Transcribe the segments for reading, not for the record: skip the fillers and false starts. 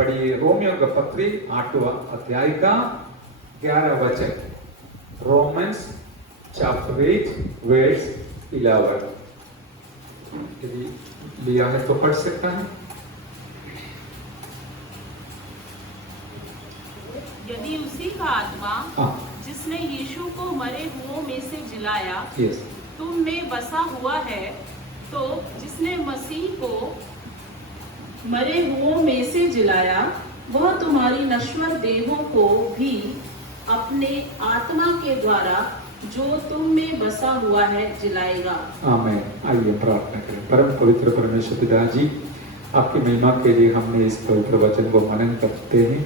पढ़िए रोमियो का पत्री 8वां अध्याय का 11 वचन। Romans chapter 8 verse 11। यदि लिया है तो पढ़ सकता है। यदि उसी का आत्मा जिसने यीशु को मरे हुओं में से जिलाया तुम में बसा हुआ है, तो जिसने मसीह को मरे हुओं में से जिलाया वह तुम्हारी नश्वर देहों को भी अपने आत्मा के द्वारा जो तुम में बसा हुआ है जिलाएगा। आमीन। आइए प्रार्थना करें। परम पवित्र परमेश्वर पिताजी, आपकी महिमा के लिए हमने इस पवित्र वचन को मनन करते हैं।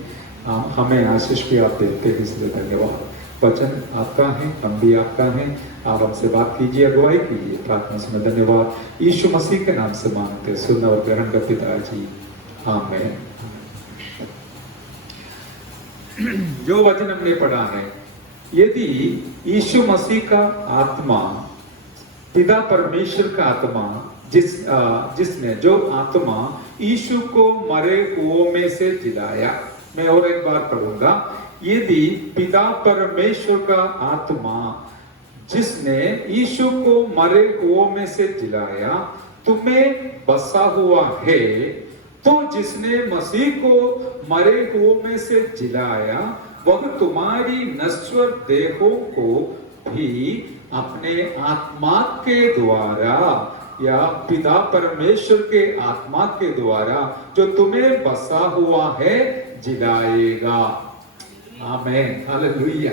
हमें आशीष भी आप देते हैं, इसलिए धन्यवाद। वचन आपका है, हम भी आपका हैं। आप हमसे बात कीजिए, अगुवाई कीजिए। प्रार्थना सुने धन्यवाद यीशु मसीह के नाम से मांगते, सुन और ग्रहण कर पिताजी, आमीन। जो वचन हमने पढ़ा है, यदि यीशु मसीह का आत्मा, पिता परमेश्वर का आत्मा, जिसने जो आत्मा यीशु को मरे हुओं में से जिलाया, मैं और एक बार पढ़ूंगा। यदि पिता परमेश्वर का आत्मा जिसने यीशु को मरे हुओं में से जिलाया तुम्हें बसा हुआ है, तो जिसने मसीह को मरे हुओं में से जिलाया वह तुम्हारी नश्वर देहों को भी अपने आत्मा के द्वारा या पिता परमेश्वर के आत्मा के द्वारा जो तुम्हें बसा हुआ है जिलाएगा। आमीन, हालेलुया,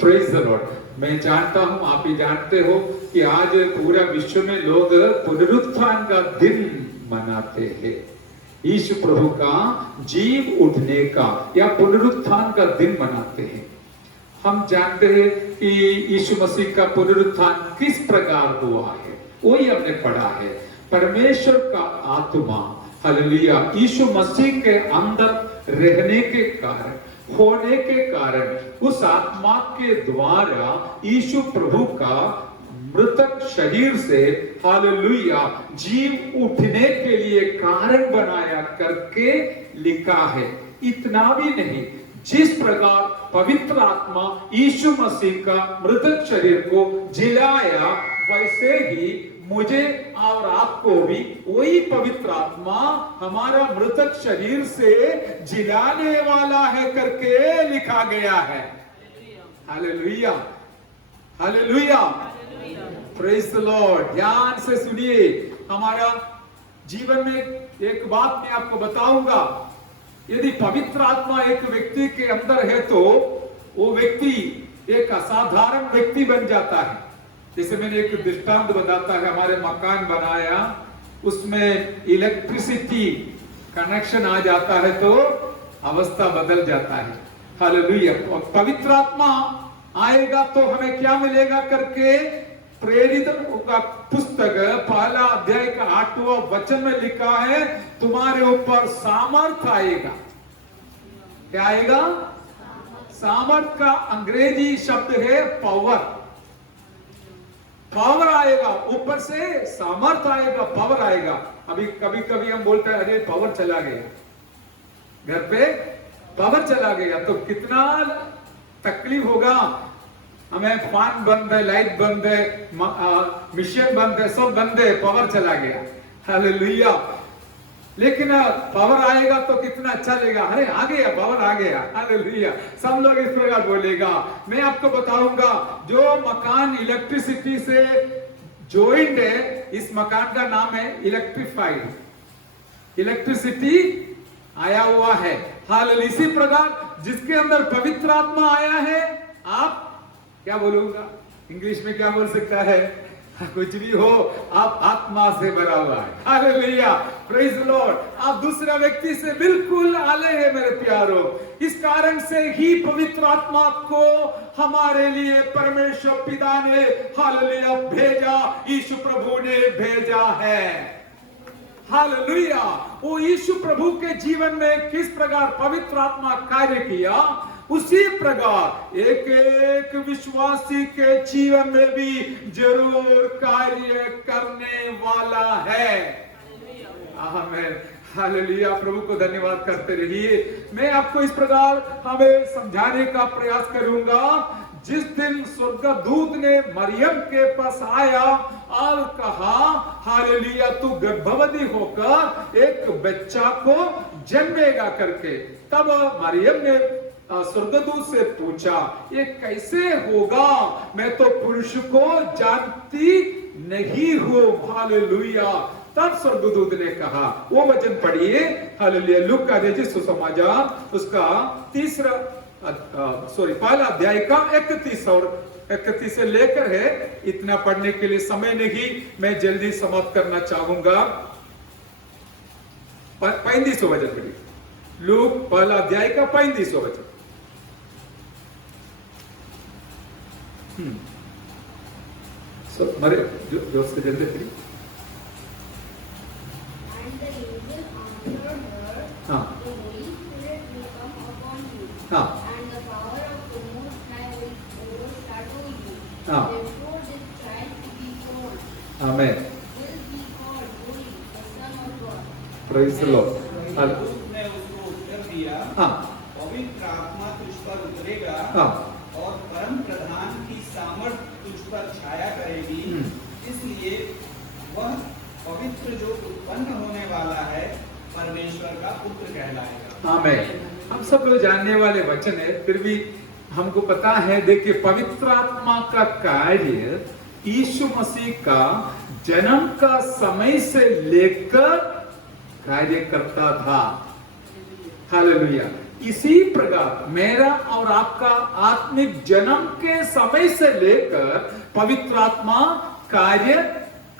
प्रेज द लॉर्ड। मैं जानता हूं, आप भी जानते हो कि आज पूरा विश्व में लोग पुनरुत्थान का दिन मनाते हैं। यीशु प्रभु का जीव उठने का या पुनरुत्थान का दिन मनाते हैं। हम जानते हैं कि यीशु मसीह का पुनरुत्थान किस प्रकार हुआ है, वही हमने पढ़ा है। परमेश्वर का आत्मा, हालेलुया, यीशु मसीह के अंदर रहने के कारण, होने के कारण, उस आत्मा के द्वारा यीशु प्रभु का मृतक शरीर से, हालेलुया, जीव उठने के लिए कारण बनाया करके लिखा है। इतना भी नहीं, जिस प्रकार पवित्र आत्मा यीशु मसीह का मृतक शरीर को जिलाया, वैसे ही मुझे और आपको भी वही पवित्र आत्मा हमारा मृतक शरीर से जिलाने वाला है करके लिखा गया है। Hallelujah, hallelujah, praise the Lord. ध्यान से सुनिए, हमारा जीवन में एक बात मैं आपको बताऊंगा। यदि पवित्र आत्मा एक व्यक्ति के अंदर है तो वो व्यक्ति एक असाधारण व्यक्ति बन जाता है। जैसे मैंने एक दृष्टांत बताता है, हमारे मकान बनाया, उसमें इलेक्ट्रिसिटी कनेक्शन आ जाता है तो अवस्था बदल जाता है। हालेलुया। पवित्र आत्मा आएगा तो हमें क्या मिलेगा करके प्रेरित का पुस्तक 1 अध्याय का 8वां वचन में लिखा है, तुम्हारे ऊपर सामर्थ आएगा। क्या आएगा? सामर्थ का अंग्रेजी शब्द है पावर। पावर आएगा, ऊपर से सामर्थ आएगा, पावर आएगा। अभी कभी कभी हम बोलते हैं अरे पावर चला गया, घर पे पावर चला गया तो कितना तकलीफ होगा। हमें फैन बंद है, लाइट बंद है, मिशन बंद है, सब बंद है, पावर चला गया। हालेलुया। लेकिन पावर आएगा तो कितना अच्छा लगेगा, अरे आ गया, पावर आ गया। हालेलुया। सब लोग इस प्रकार बोलेगा। मैं आपको बताऊंगा, जो मकान इलेक्ट्रिसिटी से ज्वाइंट है, इस मकान का नाम है इलेक्ट्रीफाइड। इलेक्ट्रिसिटी आया हुआ है। हालेलुया। इसी प्रकार जिसके अंदर पवित्र आत्मा आया है, आप क्या बोलूंगा, इंग्लिश में क्या बोल सकता है, कुछ भी हो, आप आत्मा से भरा हुआ है। Hallelujah, praise the Lord. आप दूसरा व्यक्ति से बिल्कुल अलग है मेरे प्यारो। इस कारण से ही पवित्र आत्मा को हमारे लिए परमेश्वर पिता ने, हालेलुया, भेजा, यीशु प्रभु ने भेजा है। हालेलुया। वो यीशु प्रभु के जीवन में किस प्रकार पवित्र आत्मा कार्य किया, उसी प्रकार एक एक विश्वासी के जीवन में भी जरूर कार्य करने वाला है। आमीन, हालेलुया, प्रभु को धन्यवाद करते रहिए। मैं आपको इस प्रकार हमें समझाने का प्रयास करूंगा। जिस दिन स्वर्गदूत ने मरियम के पास आया और कहा हालेलुया तू गर्भवती होकर एक बच्चा को जन्मेगा करके, तब मरियम ने स्वर्गदूत से पूछा ये कैसे होगा, मैं तो पुरुष को जानती नहीं हूं। हालेलुया। तब स्वर्गदूत ने कहा, वो वचन पढ़िए हालेलुया, लूका रचित सुसमाचार उसका पहला अध्याय का 31 और 31 से लेकर है। इतना पढ़ने के लिए समय नहीं, मैं जल्दी समाप्त करना चाहूंगा। 35 वचन पढ़िए, लूक पहला अध्याय का 35 वचन। मरे जो उसके जल्दी पढ़िए। हाँ हाँ हाँ, आमेन, प्रेज़ द लॉर्ड। उसने उसको उत्तर दिया, हाँ, पवित्र आत्मा तुझ पर उतरेगा हाँ, और परम प्रधान की सामर्थ तुझ पर छाया करेगी, इसलिए वह पवित्र जो उत्पन्न होने वाला है परमेश्वर का पुत्र कहलाएगा। आमेन। हम सब लोग जानने वाले वचन है, फिर भी हमको पता है। देखिए, पवित्र आत्मा का कार्य यीशु मसीह का जन्म का समय से लेकर कार्य करता था। हालेलुया। इसी प्रकार मेरा और आपका आत्मिक जन्म के समय से लेकर पवित्र आत्मा कार्य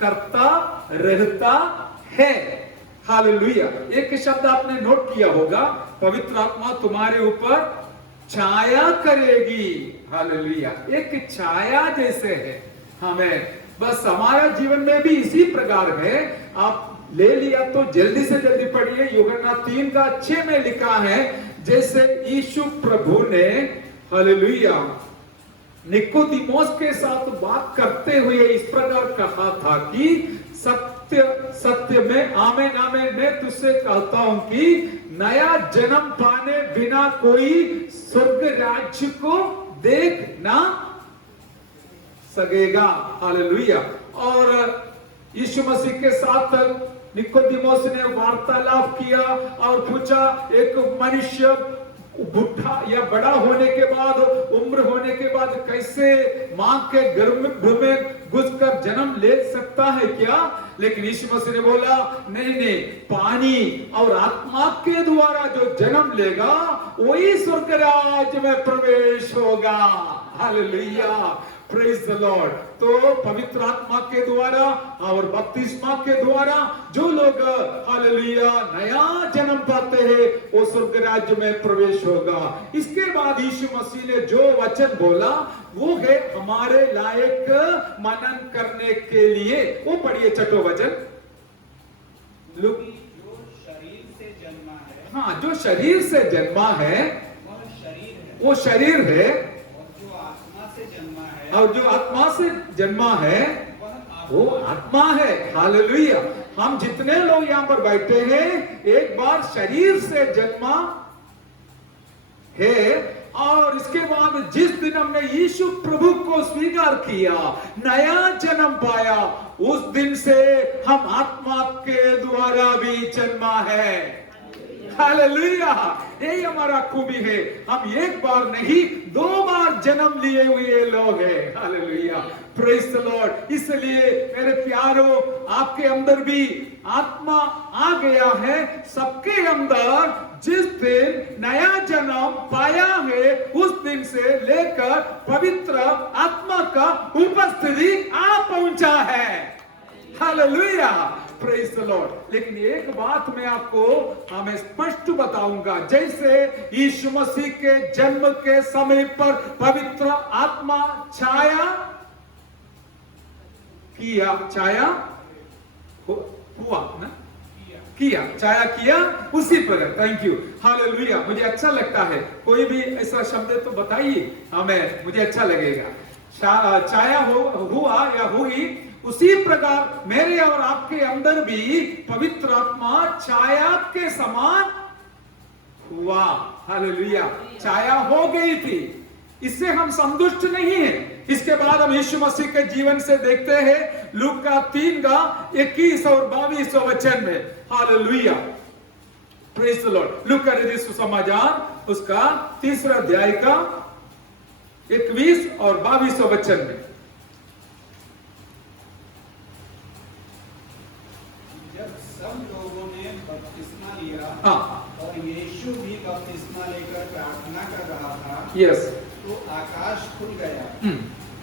करता रहता है। हालेलुया। एक शब्द आपने नोट किया होगा, पवित्र आत्मा तुम्हारे ऊपर छाया करेगी। हालेलुया। एक छाया जैसे है हमें, बस हमारा जीवन में भी इसी प्रकार है। आप ले लिया तो जल्दी से जल्दी पढ़िए। यूहन्ना 3:6 में लिखा है, जैसे यीशु प्रभु ने हालेलुया निकोदिमोस के साथ बात करते हुए इस प्रकार कहा था कि सत्य सत्य में आमेन आमेन मैं तुझसे कहता हूं कि नया जन्म पाने बिना कोई स्वर्ग राज्य को देख ना सकेगा। हालेलुया। और यीशु मसीह के साथ निकोदिमोस ने वार्तालाप किया और पूछा, एक मनुष्य बुढ़ा या बड़ा होने के बाद, उम्र होने के बाद कैसे मां के गर्भ में घुसकर जन्म ले सकता है क्या? लेकिन यीशु मसीह ने बोला, नहीं नहीं, पानी और आत्मा के द्वारा जो जन्म लेगा वही स्वर्ग राज्य में प्रवेश होगा। Hallelujah, praise the Lord. तो पवित्र आत्मा के द्वारा और बपतिस्मा के द्वारा जो लोग हालेलुया नया जन्म पाते हैं वो स्वर्ग राज्य में प्रवेश होगा। इसके बाद यीशु मसीह ने जो वचन बोला वो है हमारे लायक मनन करने के लिए। वो पढ़िए छठो वचन, जो शरीर से जन्मा है, हाँ, जो शरीर से जन्मा है वह शरीर है, वो शरीर है, और जो आत्मा से जन्मा है वो आत्मा है। हालेलुया। हम जितने लोग यहाँ पर बैठे हैं एक बार शरीर से जन्मा है, और इसके बाद जिस दिन हमने यीशु प्रभु को स्वीकार किया, नया जन्म पाया, उस दिन से हम आत्मा के द्वारा भी जन्मा है। हालेलुया। यही हमारा खूबी है, हम एक बार नहीं 2 बार जन्म लिए हुए लोग हैं। Hallelujah, praise the Lord. इसलिए मेरे प्यारों, आपके अंदर भी आत्मा आ गया है, सबके अंदर जिस दिन नया जन्म पाया है उस दिन से लेकर पवित्र आत्मा का उपस्थिति आ पहुंचा है। Hallelujah, praise the Lord. लेकिन एक बात मैं आपको हमें स्पष्ट बताऊंगा, जैसे यीशु मसीह के जन्म के समय पर पवित्र आत्मा छाया किया, छाया हुआ ना, किया, छाया किया, उसी प्रकार। Thank you, hallelujah. मुझे अच्छा लगता है, कोई भी ऐसा शब्द तो बताइए हमें, मुझे अच्छा लगेगा। छाया हुआ या हुई, उसी प्रकार मेरे और आपके अंदर भी पवित्र आत्मा छाया के समान हुआ। हालेलुया, छाया हो गई थी, इससे हम संतुष्ट नहीं हैं। इसके बाद हम यीशु मसीह के जीवन से देखते हैं लूका 3 का 21 और 22 वचन में। Hallelujah, praise the Lord. लूका रचित सुसमाचार उसका 3 अध्याय का 21 और 22 वचन में। जब सब लोगों ने बपतिस्मा लिया हाँ, और यीशु भी बपतिस्मा लेकर प्रार्थना कर रहा था, यस, तो आकाश खुल गया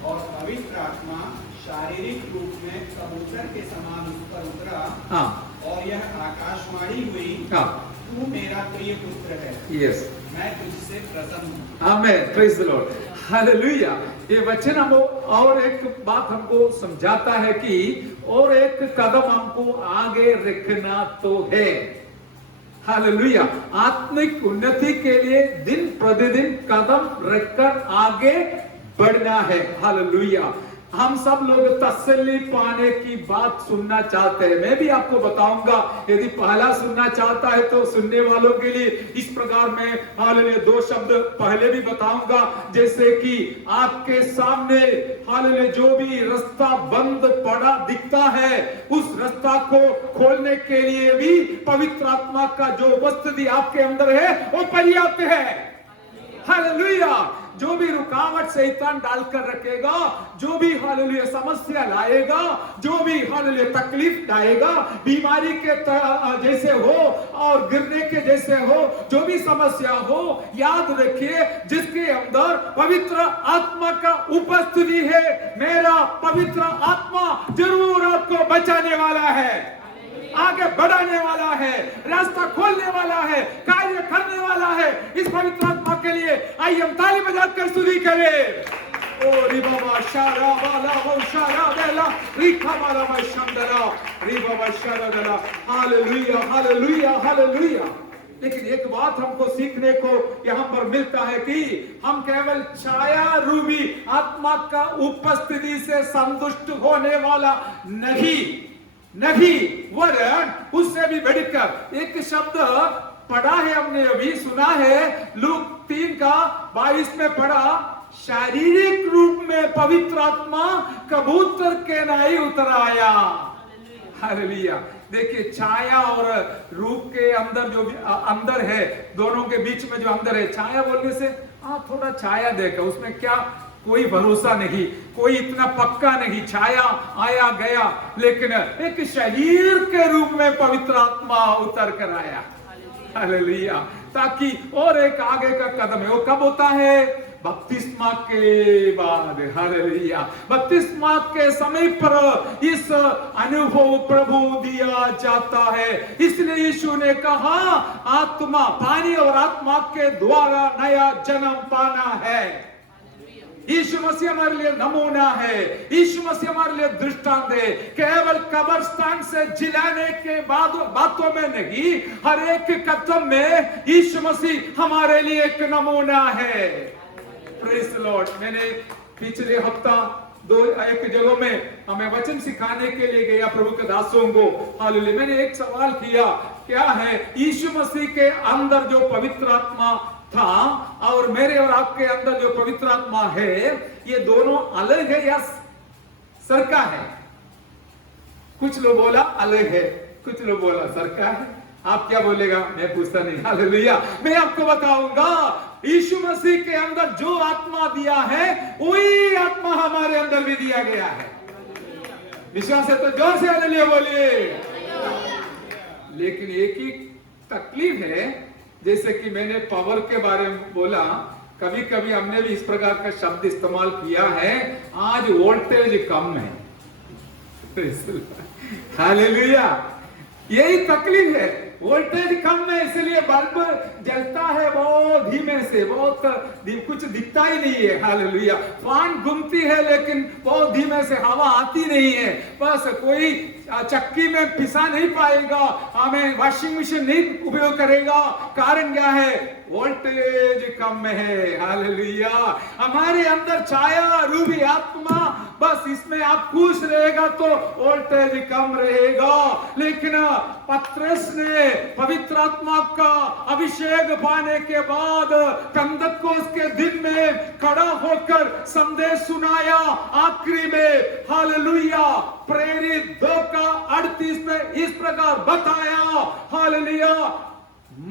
और पवित्र आत्मा शारीरिक रूप में कबूतर के समान उस पर उतरा। हाँ, और यह आकाशवाणी हुई, हाँ, तू मेरा प्रिय पुत्र है, यस, मैं तुझसे प्रसन्न हूँ। आमेन, प्रेज द लॉर्ड, हालेलुया। ये वचन हमको और एक बात हमको समझाता है कि और एक कदम हमको आगे रखना तो है। हालेलुया, आत्मिक उन्नति के लिए दिन प्रतिदिन कदम रखकर आगे बढ़ना है। हालेलुया, हम सब लोग तसल्ली पाने की बात सुनना चाहते हैं। मैं भी आपको बताऊंगा, यदि पहला सुनना चाहता है तो सुनने वालों के लिए इस प्रकार में हालेलुया 2 शब्द पहले भी बताऊंगा, जैसे कि आपके सामने हालेलुया जो भी रास्ता बंद पड़ा दिखता है, उस रास्ता को खोलने के लिए भी पवित्र आत्मा का जो उपस्थिति आपके अंदर है वो पर्याप्त है। हालेलुया, जो भी रुकावट शैतान डालकर रखेगा, जो भी हालेलुया समस्या लाएगा, जो भी हालेलुया तकलीफ लाएगा, बीमारी के जैसे हो और गिरने के जैसे हो, जो भी समस्या हो, याद रखिए जिसके अंदर पवित्र आत्मा का उपस्थिति है, मेरा पवित्र आत्मा जरूर आपको बचाने वाला है, आगे बढ़ाने वाला है, रास्ता खोलने वाला है, कार्य करने वाला है। इस पवित्र आत्मा के लिए आइए हम ताली बजाकर स्तुति करें। ओ रिबाबा शारा वाला वो शारा देला रिखा वाला मैं शंदरा रिबाबा शारा देला। Hallelujah, hallelujah, hallelujah. लेकिन एक बात हमको सीखने को यहाँ पर मिलता है कि हम केवल छाया रूपी आत्मा का उपस्थिति से संतुष्ट होने वाला नहीं, वरन उससे भी बढ़कर एक शब्द पढ़ा है, हमने अभी सुना है, लूक 3 का 22 में पढ़ा, शारीरिक रूप में पवित्र आत्मा कबूतर के नाई उतर आया। हालेलुया, देखिए छाया और रूप के अंदर जो अंदर है, दोनों के बीच में जो अंदर है, छाया बोलने से आप थोड़ा छाया देखा, उसमें क्या कोई भरोसा नहीं, कोई इतना पक्का नहीं, छाया आया गया, लेकिन एक शरीर के रूप में पवित्र आत्मा उतर कर आया। हालेलुया, ताकि और एक आगे का कदम है, वो कब होता है? बपतिस्मा के बाद। हालेलुया, बपतिस्मा के समय पर इस अनुभव प्रभु दिया जाता है। इसलिए यीशु ने कहा आत्मा, पानी और आत्मा के द्वारा नया जन्म पाना है। यीशु मसीह हमारे लिए नमूना है, यीशु मसीह हमारे लिए दृष्टांत है। केवल कब्रिस्तान से जिलाने के बाद बातों में नहीं, हर एक कदम में यीशु मसीह हमारे लिए एक नमूना है। Praise the Lord. मैंने पिछले हफ्ता एक जगह में हमें वचन सिखाने के लिए गया प्रभु के दासों को। हालेलुया, मैंने एक सवाल किया, क्या है यीशु मसीह के अंदर जो पवित्र आत्मा था और मेरे और आपके अंदर जो पवित्र आत्मा है, ये दोनों अलग है या सरका है? कुछ लोग बोला अलग है, कुछ लोग बोला सरका है। आप क्या बोलेगा? मैं पूछता नहीं। हालेलुया, मैं आपको बताऊंगा, यीशु मसीह के अंदर जो आत्मा दिया है वही आत्मा हमारे अंदर भी दिया गया है। विश्वास है तो जोर से हालेलुया बोलिए। लेकिन एक ही तकलीफ है, जैसे कि मैंने पावर के बारे में बोला, कभी कभी हमने भी इस प्रकार का शब्द इस्तेमाल किया है, आज वोल्टेज कम है। हालेलुया, यही तकलीफ है, वोल्टेज कम है, इसलिए बल्ब जलता है बहुत धीमे से, बहुत कुछ दिखता ही नहीं है। हालेलुया, फैन घूमती है लेकिन बहुत धीमे से, हवा आती नहीं है, बस कोई चक्की में पिसा नहीं पाएगा, हमें वॉशिंग मशीन नहीं उपयोग करेगा। कारण क्या है? वोल्टेज कम है। हालेलुया, हमारे अंदर छाया रूपी आत्मा बस इसमें आप खुश रहेगा तो वोल्टेज कम रहेगा। लेकिन पतरस ने पवित्र आत्मा का अभिषेक पाने के बाद पेंतकोस्त के दिन में खड़ा होकर संदेश सुनाया। आखिरी में हालेलुया प्रेरित 2:38 में इस प्रकार बताया, हालेलुया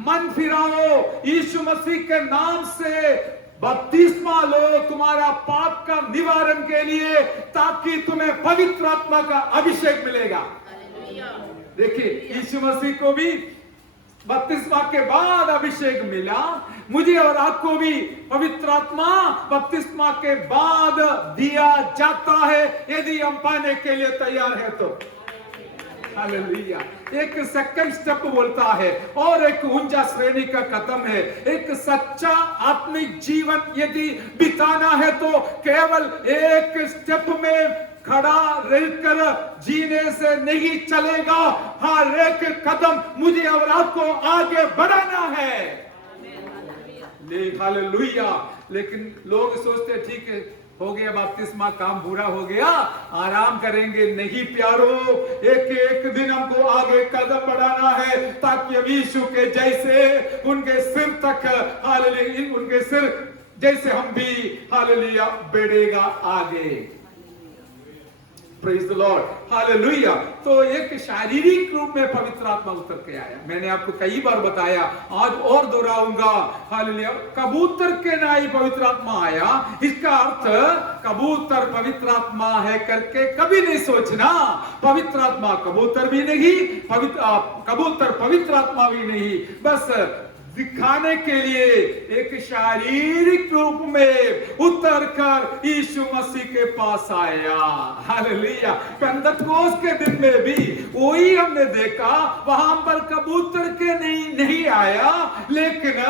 मन फिराओ, यीशु मसीह के नाम से बपतिस्मा लो तुम्हारा पाप का निवारण के लिए, ताकि तुम्हें पवित्र आत्मा का अभिषेक मिलेगा। देखिए यीशु मसीह को भी बपतिस्मा के बाद अभिषेक मिला, मुझे और आपको भी पवित्र आत्मा बपतिस्मा के बाद दिया जाता है, यदि हम पाने के लिए तैयार है तो। हालेलुया। एक सेकंड स्टेप बोलता है और एक ऊंचा श्रेणी का कदम है। एक सच्चा आत्मिक जीवन यदि बिताना है तो केवल एक स्टेप में खड़ा रहकर जीने से नहीं चलेगा, हर एक कदम मुझे और आपको आगे बढ़ाना है। हालेलुया। लेकिन लोग सोचते ठीक है हो गया बपतिस्मा, काम पूरा हो गया, आराम करेंगे। नहीं प्यारो, एक एक दिन हमको आगे कदम बढ़ाना है, ताकि हम यीशु के जैसे उनके सिर तक, हालेलुया उनके सिर जैसे हम भी हालेलुया बढ़ेगा आगे। Praise the Lord, hallelujah. तो एक शारीरिक रूप में पवित्र आत्मा उतर के आया। मैंने आपको कई बार बताया, आज और दोहराऊंगा, हालेलुया कबूतर के नाई पवित्र आत्मा आया। इसका अर्थ कबूतर पवित्र आत्मा है करके कभी नहीं सोचना। पवित्र आत्मा कबूतर भी नहीं, कबूतर पवित्र आत्मा भी नहीं, बस दिखाने के लिए एक शारीरिक रूप में उतरकर यीशु मसीह के पास आया। हालेलुया। पेंतकोस्त के दिन में भी वही हमने देखा, वहां पर कबूतर के नहीं आया, लेकिन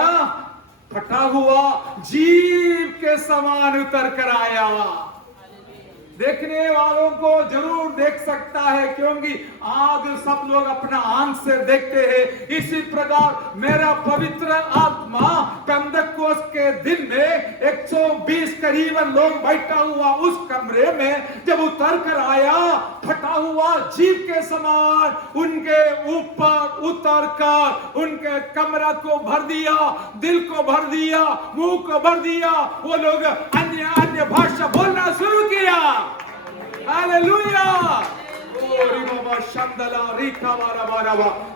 फटा हुआ जीव के समान उतर कर आया। देखने वालों को जरूर देख सकता है, क्योंकि आग सब लोग अपना आंख से देखते हैं। इसी प्रकार मेरा पवित्र आत्मा पेंतकोस्त के दिन में 120 करीबन लोग बैठा हुआ उस कमरे में जब उतर कर आया, फटा हुआ जीव के समान उनके ऊपर उतर कर उनके कमरा को भर दिया, दिल को भर दिया, मुंह को भर दिया। वो लोग अन्य भाषा बोलना शुरू किया। हालेलुया।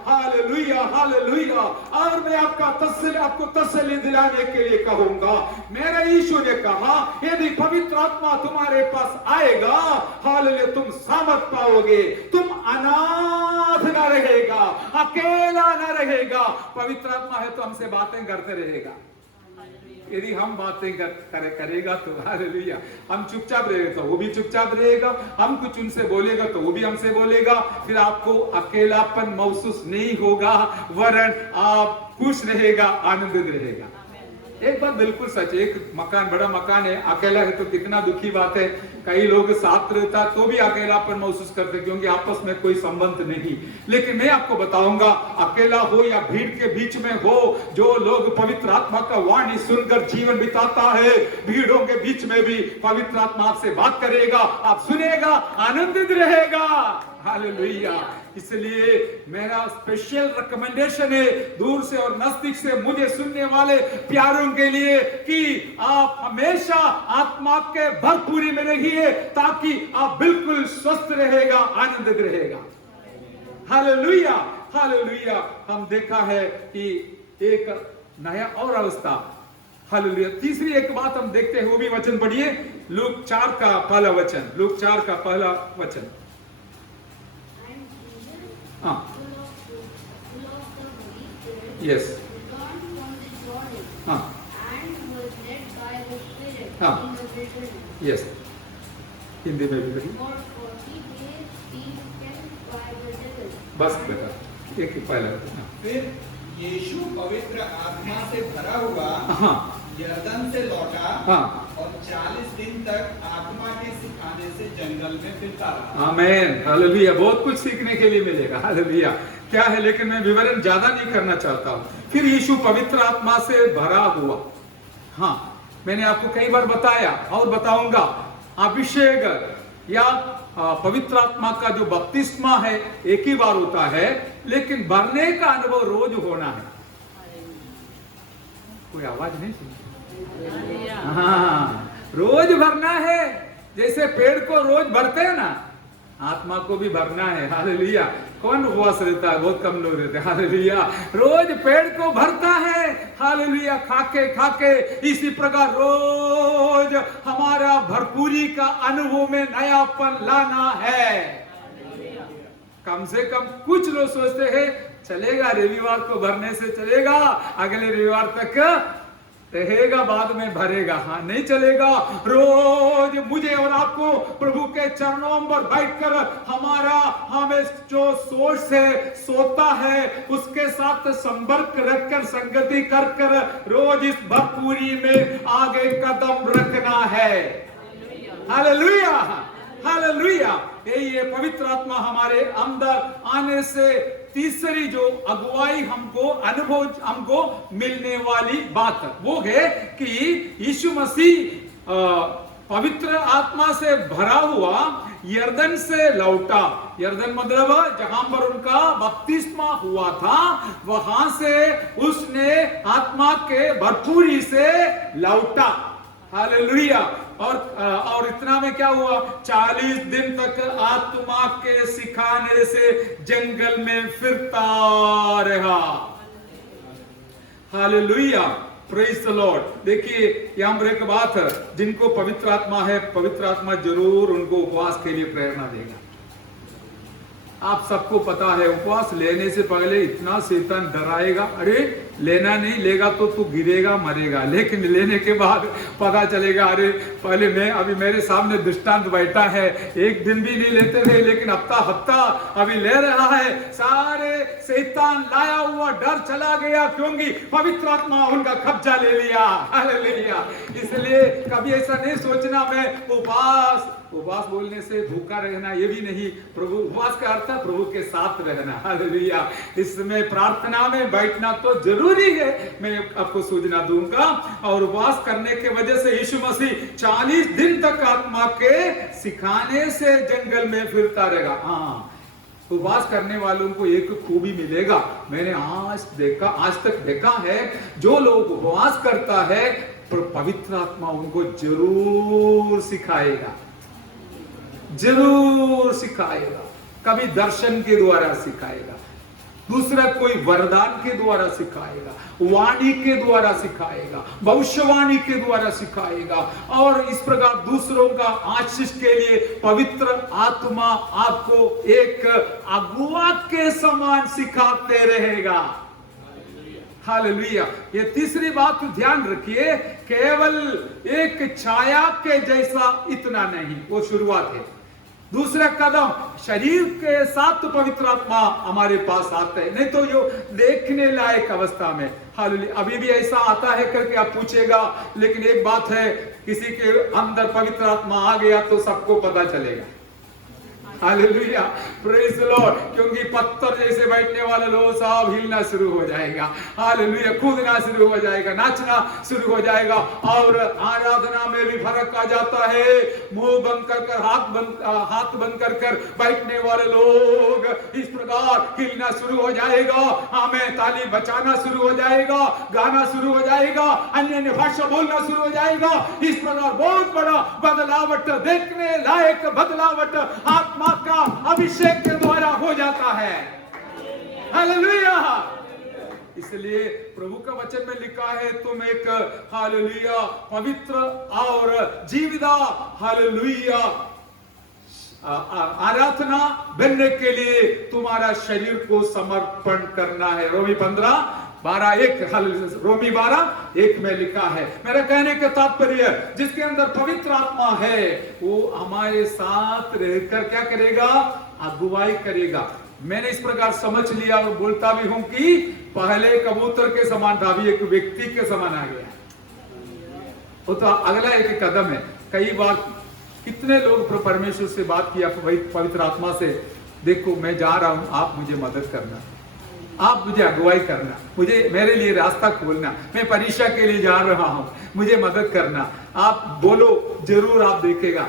Hallelujah, hallelujah. और मैं आपको तसल्ली दिलाने के लिए कहूंगा, मेरा यीशु ने कहा यदि पवित्र आत्मा तुम्हारे पास आएगा, हालेलुया तुम सामर्थ पाओगे, तुम अनाथ न रहेगा, अकेला न रहेगा। पवित्र आत्मा है तो हमसे बातें करते रहेगा। यदि हम बातें करेगा तो हालेलुया, हम चुपचाप रहेगा तो वो भी चुपचाप रहेगा, हम कुछ उनसे बोलेगा तो वो भी हमसे बोलेगा। फिर आपको अकेलापन महसूस नहीं होगा, वरन आप खुश रहेगा, आनंदित रहेगा। एक बात बिल्कुल सच है, एक मकान, बड़ा मकान है, अकेला है तो कितना दुखी बात है। कई लोग साथ रहता तो भी अकेलापन महसूस करते, क्योंकि आपस में कोई संबंध नहीं। लेकिन मैं आपको बताऊंगा, अकेला हो या भीड़ के बीच में हो, जो लोग पवित्र आत्मा का वाणी सुनकर जीवन बिताता है, भीड़ों के बीच में भी पवित्र आत्मा आपसे बात करेगा, आप सुनेगा, आनंदित रहेगा। हालेलुया। इसलिए मेरा स्पेशल रिकमेंडेशन है दूर से और नजदीक से मुझे सुनने वाले प्यारों के लिए कि आप हमेशा आत्मा के भरपूरी में रहिए, ताकि आप बिल्कुल स्वस्थ रहेगा, आनंदित रहेगा। Hallelujah, hallelujah. हम देखा है कि एक नया और अवस्था, हालेलुया। तीसरी एक बात हम देखते हैं, वो भी वचन पढ़िए, लूक 4 का पहला वचन, लूक 4 का पहला वचन। Yes. Yes. हिंदी में भी बस बेटा एक ही पहला। फिर यीशु पवित्र आत्मा से भरा हुआ यरदन से लौटा और 40 दिन तक आत्मा के सिखाने से जंगल में फिरता रहा। आमीन, हालेलुया। बहुत कुछ सीखने के लिए मिलेगा, हालेलुया। क्या है, लेकिन मैं विवरण ज्यादा नहीं करना चाहता हूं। फिर यीशु पवित्र आत्मा से भरा हुआ, मैंने आपको कई बार बताया और बताऊंगा, अभिषेक या पवित्र आत्मा का जो बपतिस्मा है एक ही बार होता है, लेकिन भरने का अनुभव रोज होना है। कोई आवाज नहीं सुनी? हाँ, रोज भरना है। जैसे पेड़ को रोज भरते हैं ना, आत्मा को भी भरना है। हालेलुया। कौन उपवास रहता है? बहुत कम लोग रहते हैं। हालेलुया। रोज पेड़ को भरता है। हालेलुया। खाके खाके इसी प्रकार रोज हमारा भरपूरी का अनुभव में नयापन लाना है। कम से कम कुछ लोग सोचते हैं चलेगा, रविवार को भरने से चलेगा, अगले रविवार तक रहेगा, बाद में भरेगा। हाँ, नहीं चलेगा। रोज मुझे और आपको प्रभु के चरणों पर बैठकर हमें जो सोच से सोता है उसके साथ संपर्क रखकर, संगति कर कर रोज इस भरपूरी में आगे कदम रखना है। Hallelujah, hallelujah. ये पवित्र आत्मा हमारे अंदर आने से तीसरी जो अगुवाई हमको अनुभव हमको मिलने वाली बात वो है कि यीशु मसीह पवित्र आत्मा से भरा हुआ यर्दन से लौटा। यर्दन मतलब जहां पर उनका बपतिस्मा हुआ था, वहां से उसने आत्मा के भरपूरी से लौटा। हालेलुया। और इतना में क्या हुआ? 40 दिन तक आत्मा के सिखाने से जंगल में फिरता रहा। Hallelujah, praise the Lord. देखिए यहां पर एक बात है, जिनको पवित्र आत्मा है, पवित्र आत्मा जरूर उनको उपवास के लिए प्रेरणा देगा। आप सबको पता है उपवास लेने से पहले इतना शैतान डराएगा, अरे लेना नहीं, लेगा तो तू गिरेगा, मरेगा। लेकिन लेने के बाद पता चलेगा, अरे पहले मैं, अभी मेरे सामने दृष्टांत बैठा है, एक दिन भी नहीं लेते थे लेकिन हफ्ता हफ्ता अभी ले रहा है। सारे शैतान लाया हुआ डर चला गया, क्योंकि पवित्र आत्मा उनका कब्जा ले लिया। हालेलुया। इसलिए कभी ऐसा नहीं सोचना मैं उपवास बोलने से भूखा रहना, ये भी नहीं। प्रभु, उपवास का अर्थ है प्रभु के साथ रहना। हालेलुया। इसमें प्रार्थना में बैठना तो जरूरी है, मैं आपको सूचना दूंगा। और उपवास करने के वजह से यीशु मसीह 40 दिन तक आत्मा के सिखाने से जंगल में फिरता रहेगा। हाँ, उपवास करने वालों को एक खूबी मिलेगा। मैंने आज तक देखा है, जो लोग उपवास करता है पवित्र आत्मा उनको जरूर सिखाएगा, जरूर सिखाएगा। कभी दर्शन के द्वारा सिखाएगा, दूसरा कोई वरदान के द्वारा सिखाएगा, वाणी के द्वारा सिखाएगा, भविष्यवाणी के द्वारा सिखाएगा। और इस प्रकार दूसरों का आशीष के लिए पवित्र आत्मा आपको एक अगुआ के समान सिखाते रहेगा। हालेलुया। ये तीसरी बात ध्यान रखिए, केवल एक छाया के जैसा इतना नहीं, वो शुरुआत है। दूसरा कदम, शरीर के साथ तो पवित्र आत्मा हमारे पास आता है, नहीं तो जो देखने लायक अवस्था में। हालेलुया। अभी भी ऐसा आता है करके आप पूछेगा, लेकिन एक बात है, किसी के अंदर पवित्र आत्मा आ गया तो सबको पता चलेगा। Hallelujah, praise the Lord. क्योंकि पत्थर जैसे बैठने वाले लोग सब हिलना शुरू हो जाएगा। हालेलुया, कूदना शुरू हो जाएगा, नाचना शुरू हो जाएगा। और आराधना में भी फर्क आ जाता है। मुंह बंद कर हाथ बंद कर बैठने वाले लोग इस प्रकार हिलना शुरू हो जाएगा, हमें ताली बजाना शुरू हो जाएगा, गाना शुरू हो जाएगा, अन्य भाषा बोलना शुरू हो जाएगा। इस प्रकार बहुत बड़ा बदलावट, देखने लायक बदलावट आत्मा का अभिषेक के द्वारा हो जाता है। हालेलुया। इसलिए प्रभु का वचन में लिखा है, तुम एक हालेलुया पवित्र और जीविदा हालेलुया आराधना बनने के लिए तुम्हारा शरीर को समर्पण करना है। रोमी 12:1 रोमी 12:1 में लिखा है। मेरा कहने का तात्पर्य, जिसके अंदर पवित्र आत्मा है वो हमारे साथ रहकर क्या करेगा? अगुवाई करेगा। मैंने इस प्रकार समझ लिया और बोलता भी हूं कि पहले कबूतर के समान था, अभी एक व्यक्ति के समान आ गया। वो तो अगला एक कदम है। कई बार कितने लोग परमेश्वर से बात किया पवित्र आत्मा से, देखो मैं जा रहा हूं, आप मुझे मदद करना, आप मुझे अगुवाई करना, मुझे मेरे लिए रास्ता खोलना, मैं परीक्षा के लिए जा रहा हूं, मुझे मदद करना, आप बोलो, जरूर आप देखेगा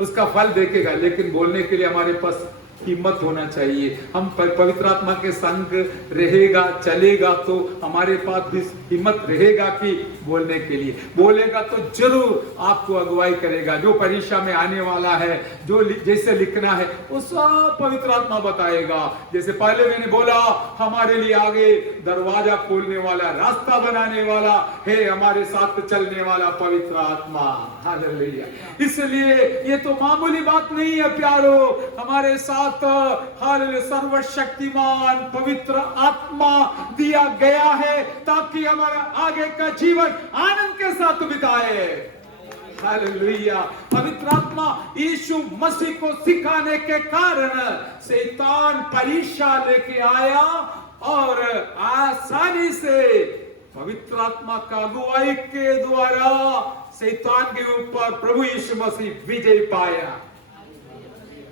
उसका फल देखेगा। लेकिन बोलने के लिए हमारे पास हिम्मत होना चाहिए। हम पवित्र आत्मा के संग रहेगा, चलेगा तो हमारे पास भी हिम्मत रहेगा कि बोलने के लिए। बोलेगा तो जरूर आपको अगुवाई करेगा। जो परीक्षा में आने वाला है, जो जैसे लिखना है, वो सब पवित्र आत्मा बताएगा। जैसे पहले मैंने बोला, हमारे लिए आगे दरवाजा खोलने वाला, रास्ता बनाने वाला है हमारे साथ चलने वाला पवित्र आत्मा। हालेलुया। इसलिए ये तो मामूली बात नहीं है प्यारो, हमारे साथ हालेलुया सर्वशक्तिमान पवित्र आत्मा दिया गया है ताकि हमारा आगे का जीवन आनंद के साथ बिताए। हालेलुया। पवित्र आत्मा यीशु मसीह को सिखाने के कारण शैतान परीक्षा लेके आया और आसानी से पवित्र आत्मा का अगुवाई के द्वारा शैतान के ऊपर प्रभु यीशु मसीह विजय पाया।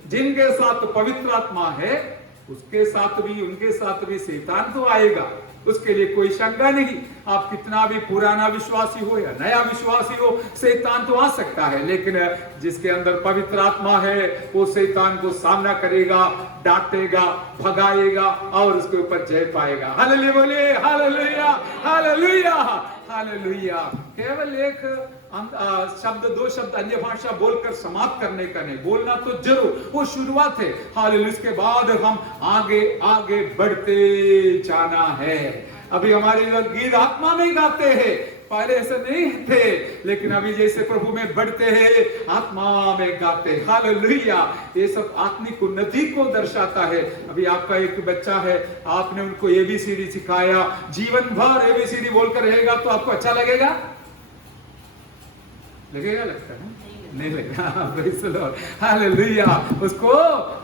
जिनके साथ पवित्र आत्मा है उसके साथ भी, उनके साथ भी शैतान तो आएगा, उसके लिए कोई शंका नहीं। आप कितना भी पुराना विश्वासी हो या नया विश्वासी हो, शैतान तो आ सकता है, लेकिन जिसके अंदर पवित्र आत्मा है वो शैतान को सामना करेगा, डांटेगा, भगाएगा और उसके ऊपर जय पाएगा। हालेलुया बोलिए, हालेलुया, हालेलुया, हालेलुया। केवल एक शब्द, दो शब्द अन्य भाषा बोलकर समाप्त करने का नहीं, बोलना तो जरूर, वो शुरुआत है। हालेलुया। इसके बाद हम आगे आगे बढ़ते जाना है। अभी हमारे गीत आत्मा में गाते हैं, पहले ऐसे नहीं थे, लेकिन अभी जैसे प्रभु में बढ़ते हैं आत्मा में गाते हैं। हालेलुया। ये सब आत्मिक उन्नति को दर्शाता है। अभी आपका एक बच्चा है, आपने उनको एबीसीडी सिखाया, जीवन भर एबीसीडी बोलकर रहेगा तो आपको अच्छा लगेगा? लगेगा? लगता है नहीं लगेगा। हालेलुया। उसको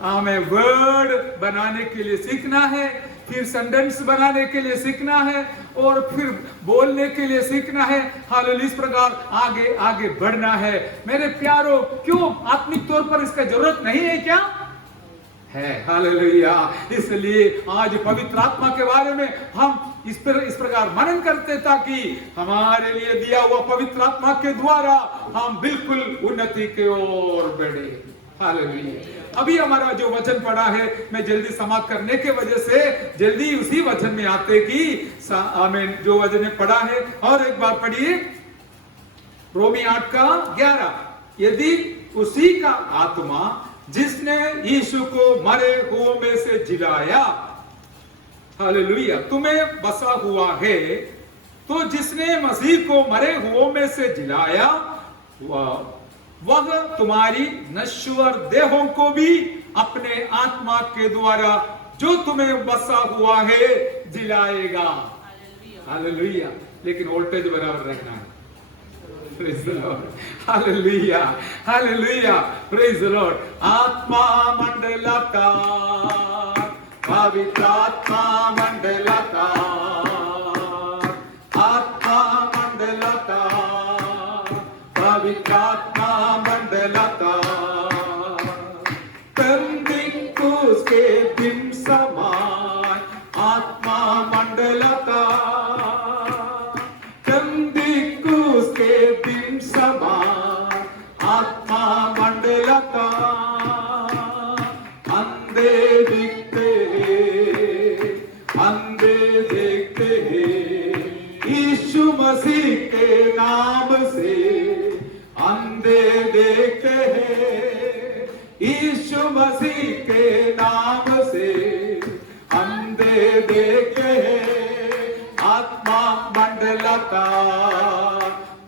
हमें वर्ड बनाने के लिए सीखना है, फिर सेंटेंस बनाने के लिए सीखना है और फिर बोलने के लिए सीखना है। हालेलुया। इस प्रकार आगे आगे बढ़ना है। मेरे प्यारो, क्यों आत्मिक तौर पर इसका जरूरत नहीं है क्या? है। हालेलुया। इसलिए आज पवित्र आत्मा के बारे में हम इस प्रकार मनन करते ताकि हमारे लिए दिया हुआ पवित्र आत्मा के द्वारा हम बिल्कुल उन्नति की ओर बढ़े। हालेलुया। अभी हमारा जो वचन पढ़ा है, मैं जल्दी समाप्त करने के वजह से जल्दी उसी वचन में आते कि आमीन, जो वचन पढ़ा है और एक बार पढ़िए, रोमी 8:11। यदि उसी का आत्मा जिसने यीशु को मरे हुओं में से जिलाया, हालेलुया, तुम्हें बसा हुआ है, तो जिसने मसीह को मरे हुओं में से जिलाया वह तुम्हारी नश्वर देहों को भी अपने आत्मा के द्वारा जो तुम्हें बसा हुआ है जिलाएगा। हालेलुया। लेकिन वोल्टेज बराबर रखना है। Praise the Lord. Hallelujah. Hallelujah. Praise the Lord. आत्मा मंडलता, पवित्र आत्मा मंडलता, आत्मा मंडलता, पवित्र आत्मा मंडलता, पेंतिकुस्त के दिन समान आत्मा मंडलता, पेंतिकुस्त के दिन समान आत्मा मंडलता, अंधे दिखते हैं, अंधे देखते हैं, यीशु मसीह के नाम से अंधे देखते हैं, यीशु मसीह के नाम से अंधे देखते हैं। आत्मा मंडलता,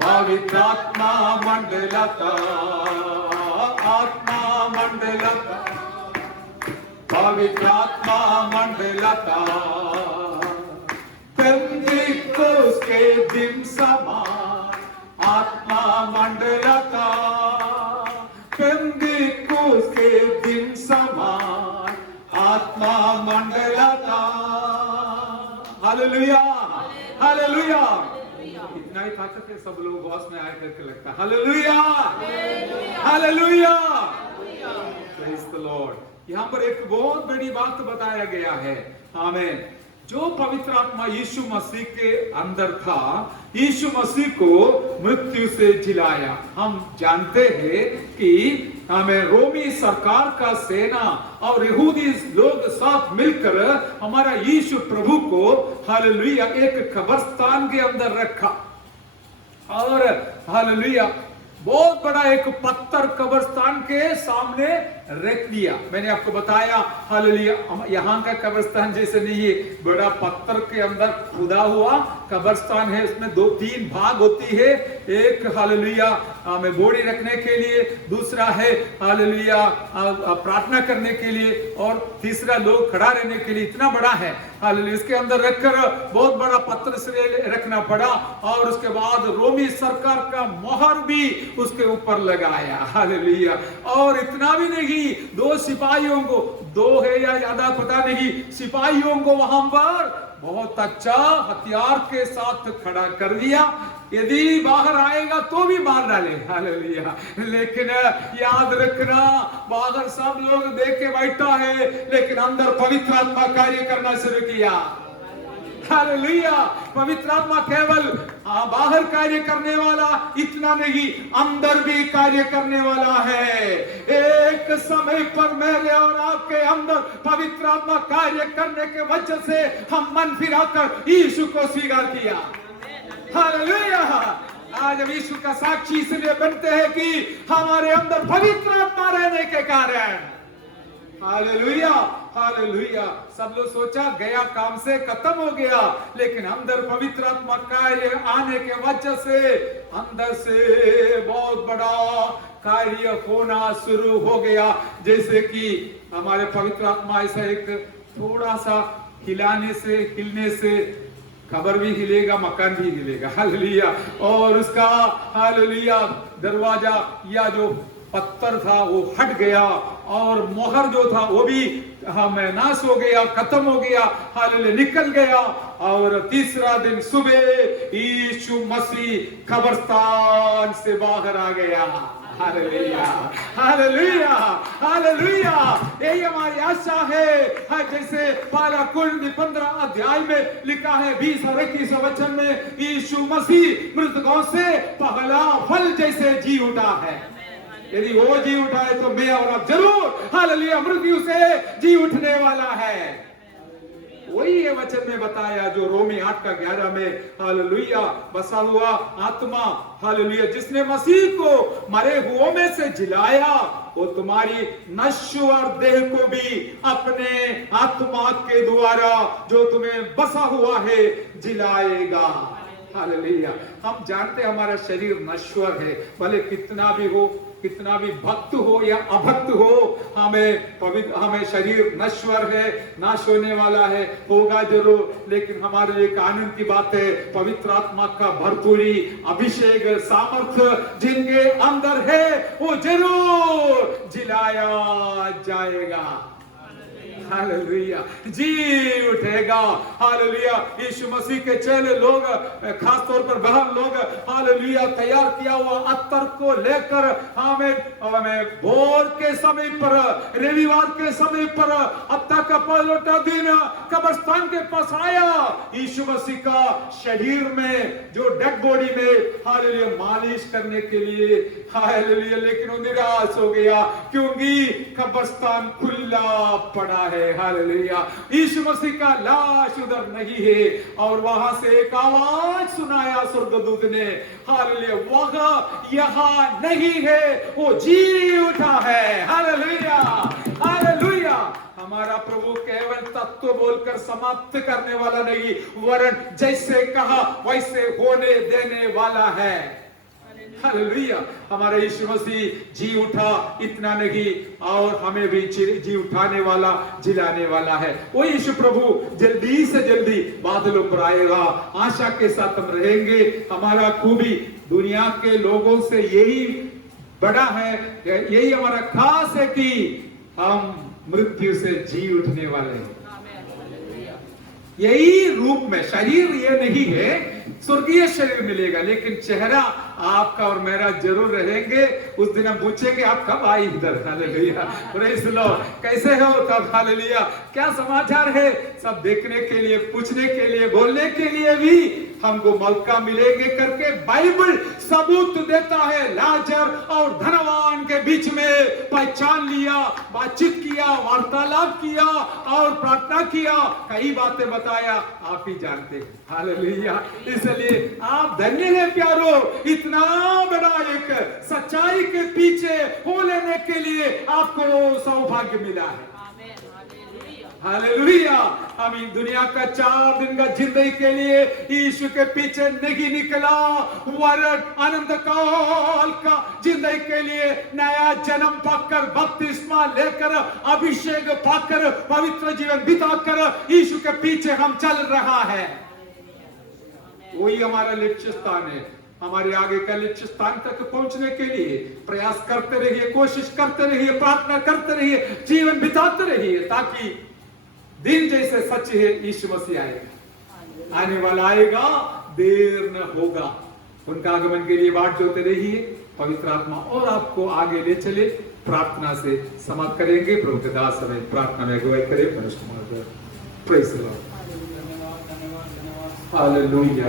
पवित्र आत्मा मंडलता, आत्मा मंडलता, पवित्र आत्मा मंडलता, पेंतिकुस्त के दिन समान आत्मा मंडलता, पेंतिकुस्त के दिन समान आत्मा मंडलता। Hallelujah, hallelujah. इतना ही ताकत है, सब लोग बॉस में आए करके लगता है। Hallelujah, hallelujah, praise the Lord. यहाँ पर एक बहुत बड़ी बात बताया गया है। आमीन। जो पवित्र आत्मा यीशु मसीह के अंदर था, यीशु मसीह को मृत्यु से जिलाया। हम जानते हैं कि हमें रोमी सरकार का सेना और यहूदी लोग साथ मिलकर हमारा यीशु प्रभु को हालेलुया एक कब्रिस्तान के अंदर रखा और हालेलुया बहुत बड़ा एक पत्थर कब्रिस्तान के सामने रख दिया। मैंने आपको बताया हालेलुया यहाँ का कब्रिस्तान जैसे नहीं है, बड़ा पत्थर के अंदर खुदा हुआ कब्रिस्तान है। उसमें 2-3 भाग होती है, एक हालेलुया में बोड़ी रखने के लिए, दूसरा है हालेलुया प्रार्थना करने के लिए और तीसरा लोग खड़ा रहने के लिए। इतना बड़ा है हालेलुया, इसके अंदर रखकर बहुत बड़ा पत्थर से रखना पड़ा और उसके बाद रोमी सरकार का मोहर भी उसके ऊपर लगाया हालेलुया। और इतना भी नहीं, 2 सिपाहियों को, 2 है या ज्यादा पता नहीं, सिपाहियों को वहां पर बहुत अच्छा हथियार के साथ खड़ा कर दिया। यदि बाहर आएगा तो भी मार डाले हालेलुया। लेकिन याद रखना बाहर सब लोग देख के बैठा है, लेकिन अंदर पवित्र आत्मा कार्य करना शुरू किया हालेलुया। पवित्र आत्मा केवल बाहर कार्य करने वाला इतना नहीं, अंदर भी कार्य करने वाला है। एक समय पर मेरे और आपके अंदर पवित्र आत्मा कार्य करने के वजह से हम मन फिराकर यीशु को स्वीकार किया हालेलुया। आज हम यीशु का साक्षी इसलिए बनते हैं कि हमारे अंदर पवित्र आत्मा रहने के कारण हालेलुया हालेलुया। सब लोग सोचा गया काम से खत्म हो गया, लेकिन अंदर पवित्र आत्मा कार्य आने के वजह से अंदर से बहुत बड़ा कार्य होना शुरू हो गया। जैसे कि हमारे पवित्र आत्मा ऐसा एक थोड़ा सा हिलाने से, हिलने से खबर भी हिलेगा, मकान भी हिलेगा हालेलुया। और उसका हालेलुया दरवाजा या जो पत्थर था वो हट गया और मोहर जो था वो भी हमें नाश हो गया, खत्म हो गया हालेलुया, निकल गया। और तीसरा दिन सुबह यीशु मसीह कब्रिस्तान से बाहर आ गया हालेलुया हालेलुया हालेलुया। यही हमारी आशा है। जैसे पहला कुरिन्थी 15 अध्याय में लिखा है 20 और 21 वचन में, यीशु मसीह मृतकों से पहला फल जैसे जी उठा है। यदि वो जी उठा है तो मैं और आप जरूर हालेलुया मृत्यु से जी उठने वाला है। वही ये वचन में बताया जो रोमी 8:11 में हालेलुया बसा हुआ आत्मा हालेलुया जिसने मसीह को मरे हुओं में से जिलाया, वो तुम्हारी नश्वर देह को भी अपने आत्मा के द्वारा जो तुम्हें बसा हुआ है जिलाएगा हालेलुया। हम जानते हैं हमारा शरीर नश्वर है, भले कितना भी हो, कितना भी भक्त हो या अभक्त हो, हमें शरीर नश्वर है, नाश होने वाला है, होगा जरूर। लेकिन हमारे लिए आनंद की बात है, पवित्र आत्मा का भरपूरी अभिषेक सामर्थ्य जिनके अंदर है वो जरूर जिलाया जाएगा हालेलुया, जी उठेगा हालेलुया। यीशु मसीह के चेले लोग, खास तौर पर बहन लोग हालेलुया तैयार किया हुआ अत्तर को लेकर हमें भोर के समय पर, रविवार के समय पर, हफ्ता का पहला दिन कब्रिस्तान के पास आया। यीशु मसीह का शरीर में जो डेड बॉडी में हालेलुया मालिश करने के लिए हालेलुया, लेकिन वो निराश हो गया क्योंकि कब्रिस्तान खुला पड़ा है हालेलुया। यीशु मसीह का लाश उधर नहीं है। और वहां से एक आवाज सुनाया स्वर्गदूत ने हालेलुया, वह यहाँ नहीं है, वो जी उठा है हालेलुया हालेलुया। हमारा प्रभु केवल तत्व बोलकर समाप्त करने वाला नहीं, वरन जैसे कहा वैसे होने देने वाला है हालेलुया। हमारा यीशु मसीह जी उठा, इतना नहीं और हमें भी जी उठाने वाला, जिलाने वाला है। वो यीशु प्रभु जल्दी से जल्दी बादलों पर आएगा, आशा के साथ हम रहेंगे। हमारा खूबी दुनिया के लोगों से यही बड़ा है, यही हमारा खास है कि हम मृत्यु से जी उठने वाले हैं। यही रूप में, शरीर ये नहीं है, स्वर्गीय शरीर मिलेगा, लेकिन चेहरा आपका और मेरा जरूर रहेंगे। उस दिन हम पूछेंगे आप कब आई इधर हालेलुया, प्रेज़ लॉर्ड, कैसे हो तब हालेलुया, क्या समाचार है, सब देखने के लिए, पूछने के लिए, बोलने के लिए भी हमको मौका मिलेंगे करके बाइबल सबूत देता है। लाजर और धनवान के बीच में पहचान लिया, बातचीत किया, वार्तालाप किया और प्रार्थना किया, कई बातें बताया, आप ही जानते हैं। हालेलुया। इसलिए आप धन्य हैं प्यारो, इतना बड़ा एक सच्चाई के पीछे हो लेने के लिए आपको सौभाग्य मिला है। हालेलुया। हम इस दुनिया का 4 दिन का जिंदगी के लिए यीशु के पीछे नहीं निकला, वरन अनंत काल का जिंदगी के लिए नया जन्म पाकर, बपतिस्मा लेकर, अभिषेक पाकर, पवित्र जीवन बिताकर यीशु के पीछे हम चल रहा है। वही हमारा लक्ष्य स्थान है। हमारे आगे का लक्ष्य स्थान तक पहुंचने के लिए प्रयास करते रहिए, कोशिश करते रहिए, प्रार्थना करते रहिए, जीवन बिताते रहिए, ताकि दिन जैसे सच है यीशु मसीह आएगा, आने वाला आएगा, देर न होगा। उनका आगमन के लिए बाट जोते रहिए। पवित्र आत्मा और आपको आगे ले चले। प्रार्थना से समाप्त करेंगे। प्रभु के दास हमें प्रार्थना में अगुवाई करें। मनुष्य Kumar praise the Lord. Hallelujah.